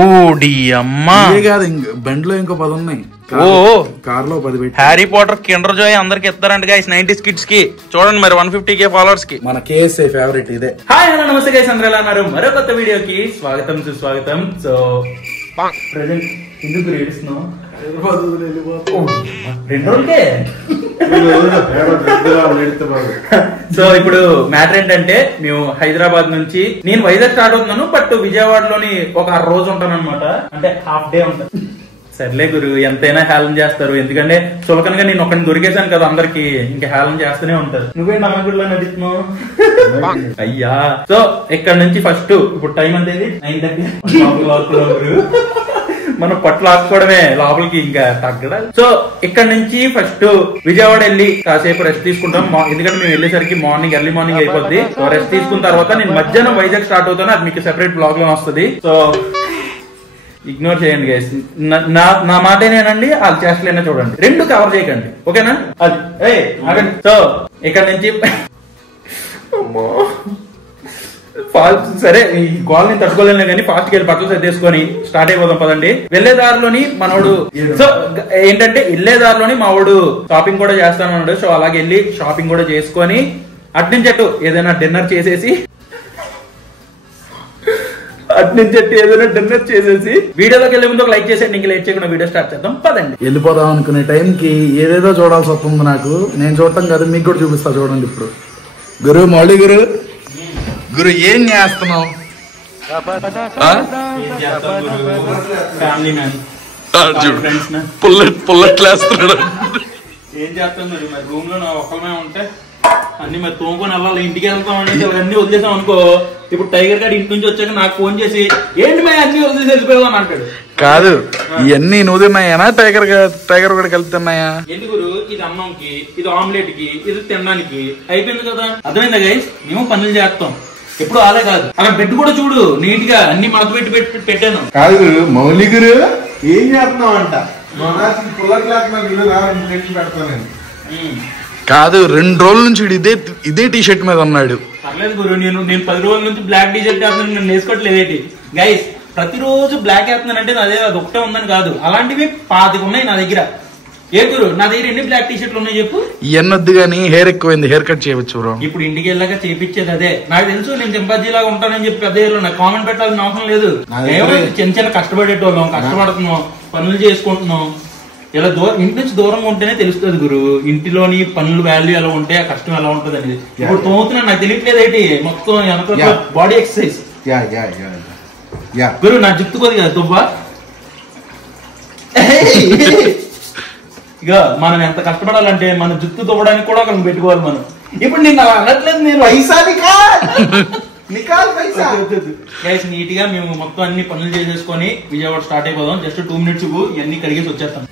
ఓడి అమ్మా కాదు బండిలో ఇంకో 10 ఉన్నాయి. కార్ లో 10 పెట్టి హ్యారీ పాటర్ కిండర్ జాయ్ అందరికి ఇస్తారంట గైస్ 90s కిడ్స్ కి. చూడండి మరి 150K ఫాలోవర్స్ కి. మన కేఎస్ఏ ఫేవరెట్ ఇదే. హాయ్ హలో నమస్తే గైస్, అందరూ ఎలా ఉన్నారు? మరో కొత్త వీడియోకి స్వాగతం సుస్వాగతం. సో ప్రెజెంట్ ఎందుకు ఏడుస్తున్నావు? 2 రోజులకే. సో ఇప్పుడు మ్యాటర్ ఏంటంటే మేము హైదరాబాద్ నుంచి, నేను వైజాగ్ స్టార్ట్ అవుతున్నాను, బట్ విజయవాడలోని ఒక 6 రోజు ఉంటాను అనమాట. అంటే హాఫ్ డే ఉంటాను. సర్లే గురు, ఎంతైనా హేళన చేస్తారు, ఎందుకంటే చులకనగా నేను ఒకరిని దొరికేశాను కదా, అందరికి ఇంకా హేళన చేస్తూనే ఉంటారు. నువ్వేంటి అమ్మగుడిలో నడుస్తున్నావు? అయ్యా. సో ఇక్కడ నుంచి ఫస్ట్ ఇప్పుడు టైం అంతేది 9:30. మనం పట్లు ఆపుకోవడమే లోపలికి, ఇంకా తగ్గడా. సో ఇక్కడ నుంచి ఫస్ట్ విజయవాడ వెళ్ళి కాసేపు రెస్ట్ తీసుకుంటాం, ఎందుకంటే మేము వెళ్ళేసరికి ఎర్లీ మార్నింగ్ అయిపోద్ది. సో రెస్ట్ తీసుకున్న తర్వాత నేను మధ్యాహ్నం వైజాగ్ స్టార్ట్ అవుతాను, అది మీకు సెపరేట్ బ్లాగ్ లో వస్తుంది. సో ఇగ్నోర్ చేయండి గైస్, నా మాటేనేనండి, వాళ్ళు చేష్టలైనా చూడండి, 2 కవర్ చేయకండి, ఓకేనా? అది సో ఇక్కడ నుంచి సరే ఈ గోల్ ని తట్టుకోలేను కానీ ఫాస్ట్ గా బట్టలు సర్దేసుకొని స్టార్ట్ అయిపోదాం పదండి. వెళ్లే దారిలోని మనోడు, సో ఏంటంటే వెళ్లే దారిలోని మా వాడు షాపింగ్ కూడా చేస్తానన్నాడు. సో అలాగే వెళ్ళి షాపింగ్ కూడా చేసుకొని అట్నుంచి ఏదైనా డిన్నర్ చేసేసి వీడియోలోకి వెళ్ళే ముందు ఒక లైక్ చేసేయండి. ఇంక లేట్ చేయకుండా వీడియో స్టార్ట్ చేద్దాం పదండి. వెళ్ళిపోదాం అనుకునే టైంకి ఏదేదో చూడాల్సి వస్తుంది నాకు. నేను చూడటం కాదు, మీకు కూడా చూపిస్తా చూడండి. ఇప్పుడు గురు మౌళి గురు ఏం చేస్తున్నావు? పుల్లట్లేస్తున్నాడు. ఏం చేస్తాం మరి, రూమ్ లో ఒక్కమే ఉంటే అన్ని మరి తోముకొని వెళ్ళాలి. ఇంటికి వెళ్తాం అంటే అన్ని వదిలేసాం అనుకో, ఇప్పుడు టైగర్ గారు ఇంటి నుంచి వచ్చాక నాకు ఫోన్ చేసి ఏంటి మే అన్ని వదిలేసి వెళ్ళిపోయావు అని అంటాడు. కాదు, ఇవన్నీ నువ్వు తిన్నాయా టైగర్ కూడా కలిపి తిన్నాయా? ఎందుకు ఇది అన్నంకి, ఇది ఆమ్లెట్ కి, ఇది తినడానికి అయిపోయింది కదా. అర్థమైందా గైస్? మేము పనులు చేస్తాం, ఎప్పుడు ఆలే కాదు. అక్కడ బెడ్ కూడా చూడు నీట్ గా అన్ని మడత పెట్టి పెట్టాను. కాదు గురు, మౌలి గురు ఏం చేస్తున్నావు అంట. కాదు, 2 రోజుల నుంచి ఇదే టీ షర్ట్ మీద ఉన్నాడు. పర్లేదు గురు, నేను 10 రోజుల నుంచి బ్లాక్ టీ షర్ట్ వేస్తున్నాను, నేను వేసుకోవట్లేదేంటి గైస్? ప్రతిరోజు బ్లాక్ వేస్తున్నానంటే నాదే అది ఒకటే ఉందని కాదు, అలాంటివి 25 ఉన్నాయి నా దగ్గర. ఏ గురు, నా దగ్గర ఎన్ని బ్లాక్ టీ షర్ట్లు ఉన్నాయి చెప్పు? ఎన్నొద్దు గానీ హెయిర్ ఎక్కువైంది, హెయిర్ కట్ చేయవచ్చు బ్రో. ఇప్పుడు ఇంటికి వెళ్ళాక చేపించేది అదే. నాకు తెలుసు నేను చింపాజీ లాగా ఉంటానని చెప్పి అదే నాకు కామెంట్ పెట్టాల్సిన అవసరం లేదు. చిన్న కష్టపడేటోళ్ళం, కష్టపడుతున్నాం, పనులు చేసుకుంటున్నాం. ఇలా ఇంటి నుంచి దూరంగా ఉంటేనే తెలుస్తుంది గురు, ఇంటిలోని పనులు వాల్యూ ఎలా ఉంటే ఆ కష్టం ఎలా ఉంటుంది అనేది. ఇప్పుడు తోముతున్నాను, నాకు తెలియట్లేదు ఏంటి, మొత్తం వెనక బాడీ ఎక్సర్సైజ్. గురు నా జుట్టు కొద్ది కదా దుబ్బా. ఇక మనం ఎంత కష్టపడాలంటే మన జుట్టు దువ్వడానికి కూడా ఒకరిని పెట్టుకోవాలి మనం. ఇప్పుడు నేను అలా అనట్లేదు, నేను నీట్ గా మేము మొత్తం అన్ని పనులు చేసేసుకొని విజయవాడ స్టార్ట్ అయిపోదాం. జస్ట్ 2 minutes ఇవన్నీ కడిగేసి వచ్చేస్తాం.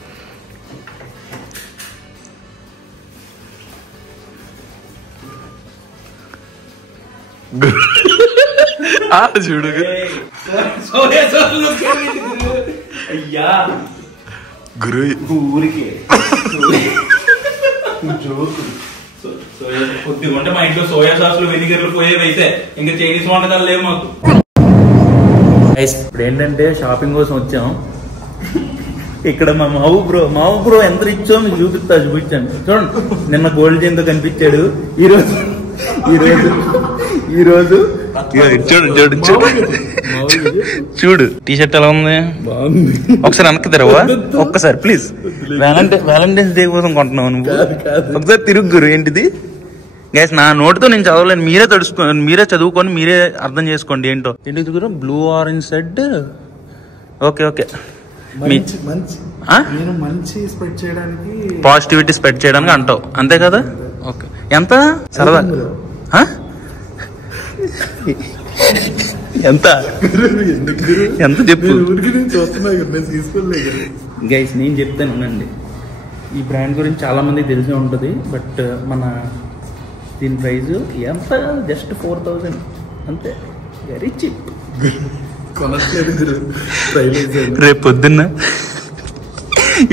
చూడు అయ్యా గురు, ఊరికే కొద్దిగా ఉంటే మా ఇంట్లో సోయా సాసులు వెనిగర్లు పోయేవైతే ఇంకా చైనీస్ వంటకాలు లేవు మాకు. ఇప్పుడు ఏంటంటే షాపింగ్ కోసం వచ్చాం. ఇక్కడ మా మావు బ్రో ఎంత ఇచ్చో మీకు చూపించండి. చూడండి, నిన్న గోల్డ్ చైన్ తో కనిపించాడు, ఈ రోజు చూడు టీ షర్ట్ ఎలా ఉంది, బాగుంది. ఒకసారి వెనక్కి తెరవా ఒక్కసారి ప్లీజ్. వ్యాలంటైన్స్ డే కోసం కొంటున్నావు నువ్వు? ఒకసారి తిరుగురు. ఏంటిది గైస్, నా నోటితో నేను చదవలేను, మీరే చదువుకొని మీరే అర్థం చేసుకోండి ఏంటో. ఏంటి blue orange set. Okay positivity spread చేయడానికి అంటావు, అంతే కదా? ఓకే. ఎంత సరదా? ఎంత చెప్పు గైస్, నేను చెప్తాను ఉండండి. ఈ బ్రాండ్ గురించి చాలా మందికి తెలిసే ఉంటుంది, బట్ దీని ప్రైస్ ఎంత? జస్ట్ 4000 అంతే, వెరీ చీప్. రేపు పొద్దున్న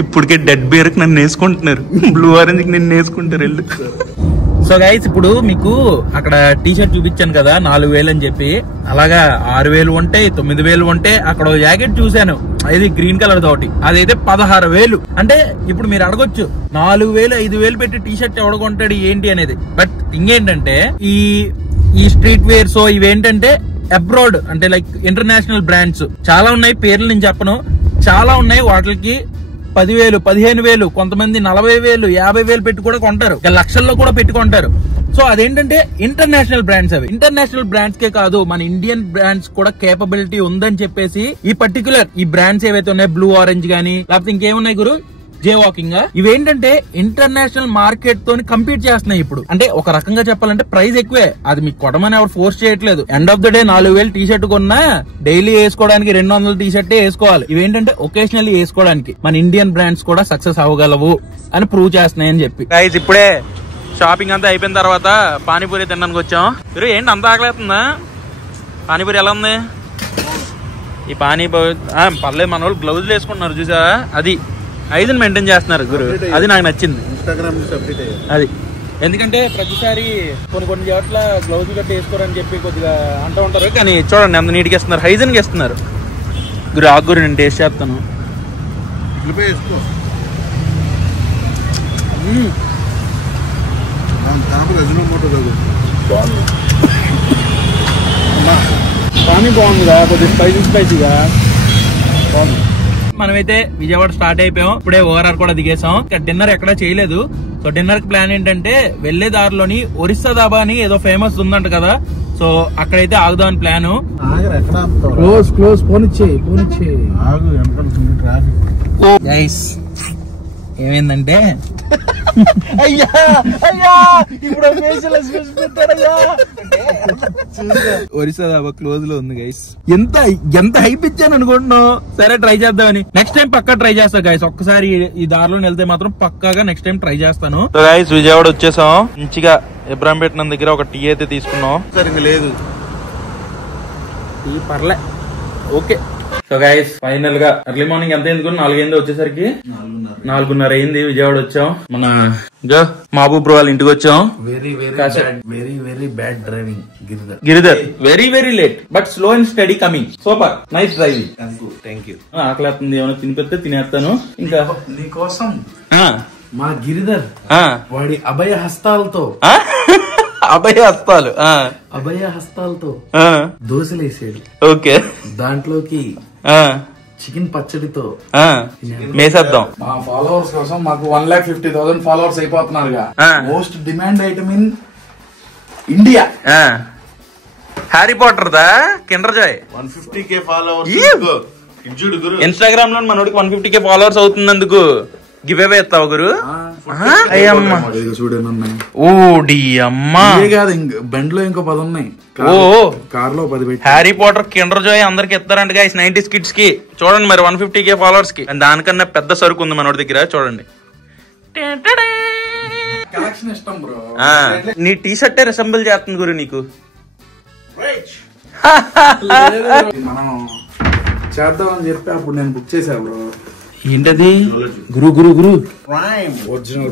ఇప్పటికే డెడ్ బేర్ కి నన్ను వేసుకుంటున్నారు, బ్లూ ఆరెంజ్ కి నిన్ను వేసుకుంటారు వెళ్ళు. సో గైస్ ఇప్పుడు మీకు అక్కడ టీ షర్ట్ చూపించాను కదా 4,000 అని చెప్పి, అలాగా 6,000 ఉంటే 9,000 ఉంటే అక్కడ జాకెట్ చూశాను, అది గ్రీన్ కలర్ తోటి, అదైతే 16,000. అంటే ఇప్పుడు మీరు అడగొచ్చు 4,000 5,000 పెట్టి టీ షర్ట్ ఎవడగొంటాడు ఏంటి అనేది. బట్ థింగ్ ఏంటంటే ఈ స్ట్రీట్ వేర్ సో ఇవేంటంటే అబ్రాడ్ అంటే లైక్ ఇంటర్నేషనల్ బ్రాండ్స్ చాలా ఉన్నాయి, పేర్లు నేను చెప్పను, చాలా ఉన్నాయి. వాటికి 10,000 15,000 కొంతమంది 40,000 50,000 పెట్టి కూడా కొంటారు, లక్షల్లో కూడా పెట్టుకుంటారు. సో అదేంటంటే ఇంటర్నేషనల్ బ్రాండ్స్. అవి ఇంటర్నేషనల్ బ్రాండ్స్ కే కాదు, మన ఇండియన్ బ్రాండ్స్ కూడా కేపబిలిటీ ఉందని చెప్పేసి ఈ పర్టికులర్ ఈ బ్రాండ్స్ ఏవైతే ఉన్నాయి, బ్లూ ఆరెంజ్ గానీ లేకపోతే ఇంకేమున్నాయి గురు, జే వాకింగ్, ఇవేంటంటే ఇంటర్నేషనల్ మార్కెట్ తోని కంపీట్ చేస్తున్నాయి ఇప్పుడు. అంటే ఒక రకంగా చెప్పాలంటే ప్రైస్ ఎక్కువే, అది మీకు కొట్టమని ఎవరు ఫోర్స్ చేయట్లేదు. End of the day 4,000 T shirt కొన్నా డైలీ వేసుకోవడానికి 200 టీ షర్టే వేసుకోవాలి. ఇవేంటంటే ఒకేషనల్లీ వేసుకోవడానికి మన ఇండియన్ బ్రాండ్స్ కూడా సక్సెస్ అవ్వగలవు అని ప్రూవ్ చేస్తున్నాయని చెప్పి. గైస్ ఇప్పుడే షాపింగ్ అంతా అయిపోయిన తర్వాత పానీపూరి తినడానికి వచ్చాం. మీరు ఏంటి అంత ఆకలేస్తుందా? పానీపూరి ఎలా ఉంది? ఈ పానీపూరి పర్లేదు, మన వాళ్ళు గ్లౌజులు వేసుకుంటున్నారు చూసా, అది 5 మెయింటైన్ చేస్తున్నారు గురు, అది నాకు నచ్చింది. అది ఎందుకంటే ప్రతిసారి కొన్ని చోట్ల గ్లౌజ్ గట్ట వేసుకోరని చెప్పి కొద్దిగా అంటూ ఉంటారు, కానీ చూడండి ఎంత నీట్గా ఇస్తున్నారు, హైజీన్ గా ఇస్తున్నారు గురు. ఆకుగురు నేను టేస్ట్ చేస్తాను. పానీ బాగుందిగా, కొద్దిగా స్పైసీగా బాగుంది. మనమైతే విజయవాడ స్టార్ట్ అయిపోయాం, ఇప్పుడే ఓఆర్ఆర్ కూడా దిగేసాం. డిన్నర్ ఎక్కడా చేయలేదు. సో డిన్నర్ కి ప్లాన్ ఏంటంటే వెళ్లే దారిలోని ఒరిస్సా దాబా అని ఏదో ఫేమస్ ఉందంట కదా, సో అక్కడైతే ఆగుదాం అని ప్లాన్. ఏమైందంటే ఒరిస్సా దాబా క్లోజ్ లో ఉంది గైస్. ఎంత హైప్ ఇచ్చాను అనుకుంటున్నావు? సరే ట్రై చేద్దామని, నెక్స్ట్ టైం పక్కా ట్రై చేస్తా గైస్. ఒక్కసారి ఈ దారిలో వెళ్తే మాత్రం పక్కాగా నెక్స్ట్ టైం ట్రై చేస్తాను. గైస్ విజయవాడ వచ్చేసాం, మంచిగా ఇబ్రాంపేట దగ్గర ఒక టీ అయితే తీసుకున్నాం. సరిగ్గా లేదు టీ, పర్లే ఓకే. సో గైస్ ఫైనల్ గా ఎర్లీ మార్నింగ్ ఎంత ఎందుకు 4 అయింది, వచ్చేసరికి 4:30 అయింది. విజయవాడ వచ్చాం, మన మహబూబ్ బ్రో వాళ్ళ ఇంటికి వచ్చాం. Very bad driving Giridhar, very late but slow and study coming. Super nice driving. Thank you. ఆకలేస్తుంది, ఏమైనా తినిపిస్తే తినేస్తాను. ఇంకా నీకోసం మా గిరిధర్ వాడి అభయ హస్తాలతో దోశలేసాడు. ఓకే, దాంట్లోకి చికెన్ పచ్చడితో మేసేద్దాం. మా ఫాలోవర్స్ కోసం మాకు 1,50,000 ఫాలోవర్స్ అయిపోతున్నారుగా. Most demand item in India Harry Potter the Kinder Joy. 150K followers. Instagram లో మనోడికి 150K ఫాలోవర్స్ అవుతున్నందుకు గివ్ అవే ఎత్తావు గురు. బండ్ లో ఇంకో 10 ఉన్నాయి, కార్ లో 10 పెట్టి. హ్యారీ పాటర్ కిండర్ జాయ్ అందరికి ఎత్తారంట గైస్, 90s కిడ్స్ కి. చూడండి మరి 150K ఫాలోవర్స్ కి దానికన్నా పెద్ద సరుకు ఉంది మనోడి దగ్గర. చూడండి కలెక్షన్ ఇష్టం బ్రో. నీ టీ షర్టే రిసెంబుల్ చేస్తుంది గురు నీకు. మనం చేద్దామని చెప్పి అప్పుడు నేను బుక్ చేశా బ్రో. ఏంటది? గురు గురు గురు ఒరిజినల్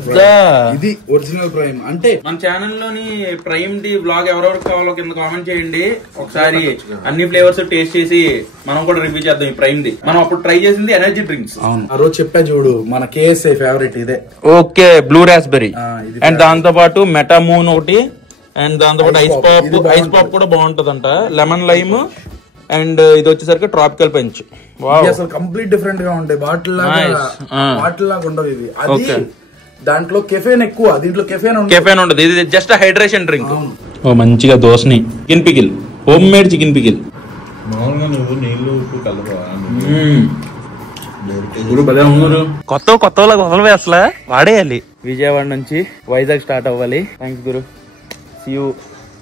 ఇది ఒరిజినల్ ప్రైమ్. అంటే మన ఛానల్ లోని ప్రైమ్ ది బ్లాగ్ ఎవరెవరికి కావాలో కింద కామెంట్ చేయండి. ఒకసారి అన్ని ఫ్లేవర్స్ టేస్ట్ చేసి మనం కూడా రివ్యూ చేద్దాం. ఈ ప్రైమ్ ది మనం అప్పుడు ట్రై చేసింది ఎనర్జీ డ్రింక్స్. ఆ రోజు చెప్పా చూడు, మన KSI ఫేవరెట్ ఇదే. ఓకే, బ్లూ రాస్బెర్రీ అండ్ దాంతో పాటు మెటామూన్ ఒకటి, అండ్ దాంతో పాటు ఐస్ పాప్ కూడా బాగుంటదంట, లెమన్ లైమ్, అండ్ ఇది వచ్చేసరికి ట్రాపికల్ పెంచ్. అసలు కంప్లీట్ డిఫరెంట్ గా ఉంటాయి. బాటిల్ లాగా ఉండదు ఇది. అది దాంట్లో కెఫేన్ ఎక్కువ, దీంట్లో కెఫేన్ ఉండదు. ఇది జస్ట్ హైడ్రేషన్ డ్రింక్. ఓ మంచిగా దోసని chicken pickle, home made chicken pickle. కొత్త వదలవే అసలు వాడేయాలి. విజయవాడ నుంచి వైజాగ్ స్టార్ట్ అవ్వాలి. థ్యాంక్స్ గురు. See you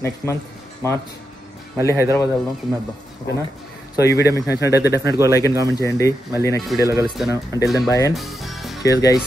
next month March. మళ్ళీ హైదరాబాద్ వెళ్దాం, తినేద్దాం. ఓకేనా? సో ఈ వీడియో మీకు నచ్చినట్టయితే డెఫినెట్గా లైక్ అండ్ కామెంట్ చేయండి. మళ్ళీ నెక్స్ట్ వీడియోలో కలుస్తాను. Until then bye and cheers guys.